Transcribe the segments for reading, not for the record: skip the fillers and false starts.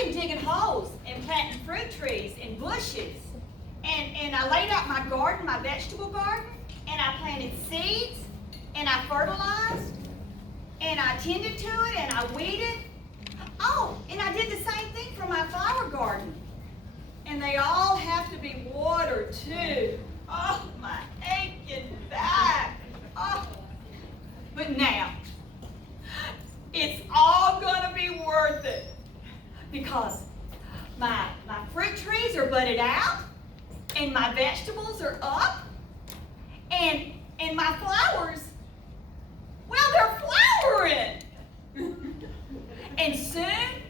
been digging holes and planting fruit trees and bushes. And I laid out my garden, my vegetable garden, and I planted seeds, and I fertilized, and I tended to it, and I weeded. Oh, and I did the same thing for my flower garden. And they all have to be watered too. Oh, my aching back. Oh. But now, it's all gonna be worth it because my fruit trees are budded out, and my vegetables are up, and my flowers, well, they're flowering. And soon,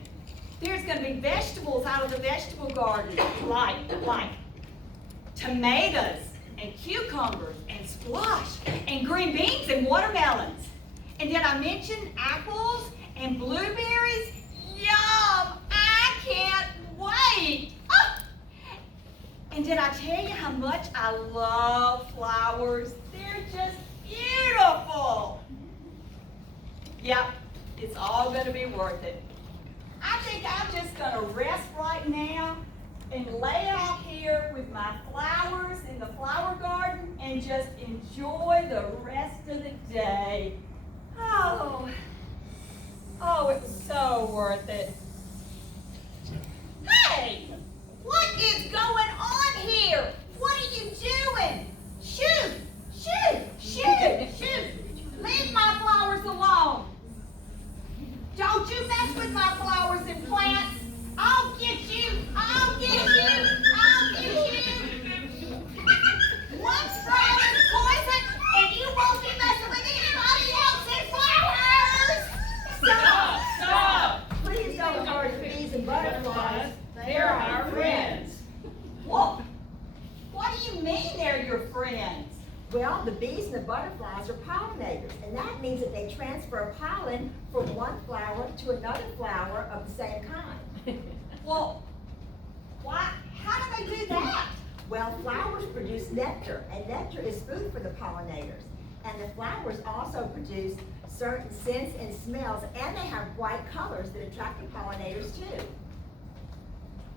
there's going to be vegetables out of the vegetable garden, like tomatoes and cucumbers and squash and green beans and watermelons. And then I mentioned apples and blueberries. Yum! I can't wait. Oh. And did I tell you how much I love flowers? They're just beautiful. Yep, it's all going to be worth it. I think I'm just going to rest right now and lay out here with my flowers in the flower garden and just enjoy the rest of the day. Oh, it's so worth it. Hey, what is going on here? What are you doing? Shoot, shoot, shoot, shoot. Leave my flowers alone. Don't you mess with my flowers and plants. I'll get you. I'll get you. I'll get you. One spray is poison, and you won't be messing with anybody else's flowers. Stop! Stop! Please don't hurt the bees and butterflies. They're our friends. What do you mean they're your friends? Well, the bees and the butterflies are pollinators, and that means that they transfer pollen from one flower to another flower of the same kind. Well, why? How do they do that? Well, flowers produce nectar, and nectar is food for the pollinators. And the flowers also produce certain scents and smells, and they have bright colors that attract the pollinators too.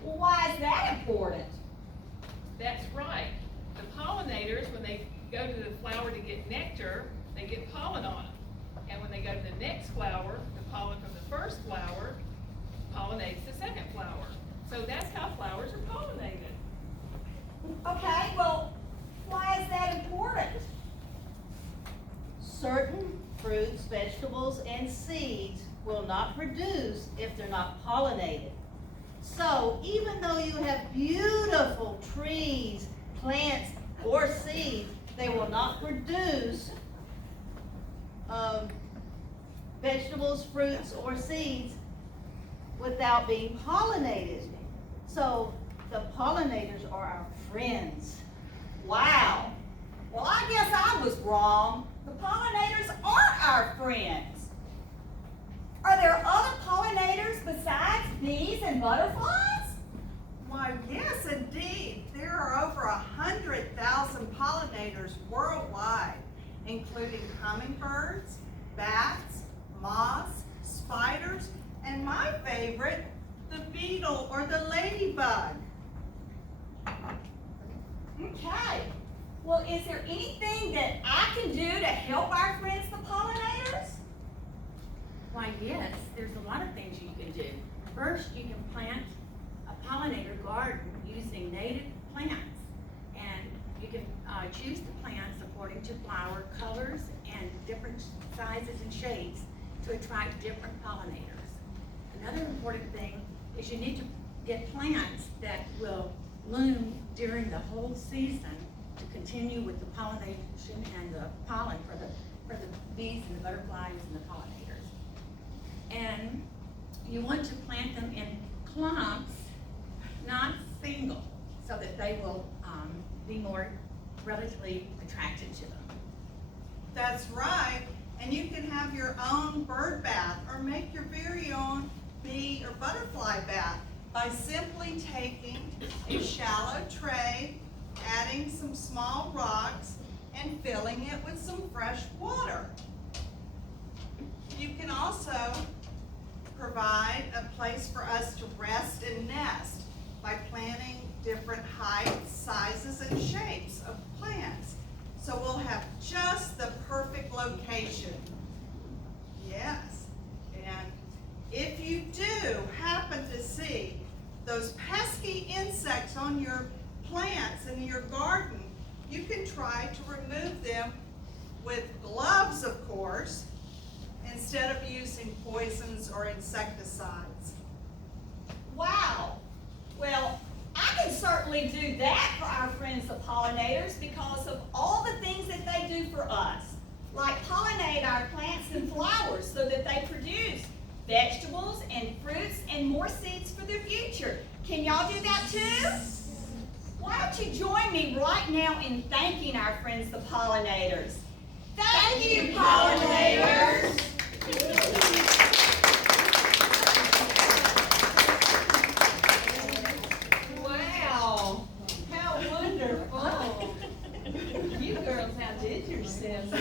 Well, why is that important? That's right. The pollinators, when they go to the flower to get nectar, they get pollen on them. And when they go to the next flower, the pollen from the first flower pollinates the second flower. So that's how flowers are pollinated. Okay, well, why is that important? Certain fruits, vegetables, and seeds will not produce if they're not pollinated. So even though you have beautiful trees, plants, or seeds, they will not produce vegetables, fruits, or seeds without being pollinated. So the pollinators are our friends. Wow. Well, I guess I was wrong. The pollinators aren't our friends. Are there other pollinators besides bees and butterflies? Why, yes, indeed. There are over 100,000 pollinators worldwide, including hummingbirds, bats, moths, spiders, and my favorite, the beetle or the ladybug. Okay. Well, is there anything that I can do to help our friends, the pollinators? Why, yes, there's a lot of things you can do. First, you can plant a pollinator garden using native plants. And you can choose the plants according to flower colors and different sizes and shapes to attract different pollinators. Another important thing is you need to get plants that will bloom during the whole season to continue with the pollination and the pollen for the bees and the butterflies and the pollinators. And you want to plant them in clumps, not single, so that they will be more relatively attracted to them. That's right. And you can have your own bird bath or make your very own bee or butterfly bath by simply taking a shallow tray, adding some small rocks, and filling it with some fresh water. You can also provide a place for us to rest and nest by planting different heights, sizes, and shapes of plants. So we'll have just the perfect location. Yes, and if you do happen to see those pesky insects on your plants in your garden, you can try to remove them with gloves, of course, instead of using poisons or insecticides. Wow. Well, I can certainly do that for our friends the pollinators because of all the things that they do for us, like pollinate our plants and flowers so that they produce vegetables and fruits and more seeds for the future. Can y'all do that too? Why don't you join me right now in thanking our friends the pollinators? Thank you, pollinators! Wow, how wonderful. You girls outdid yourselves.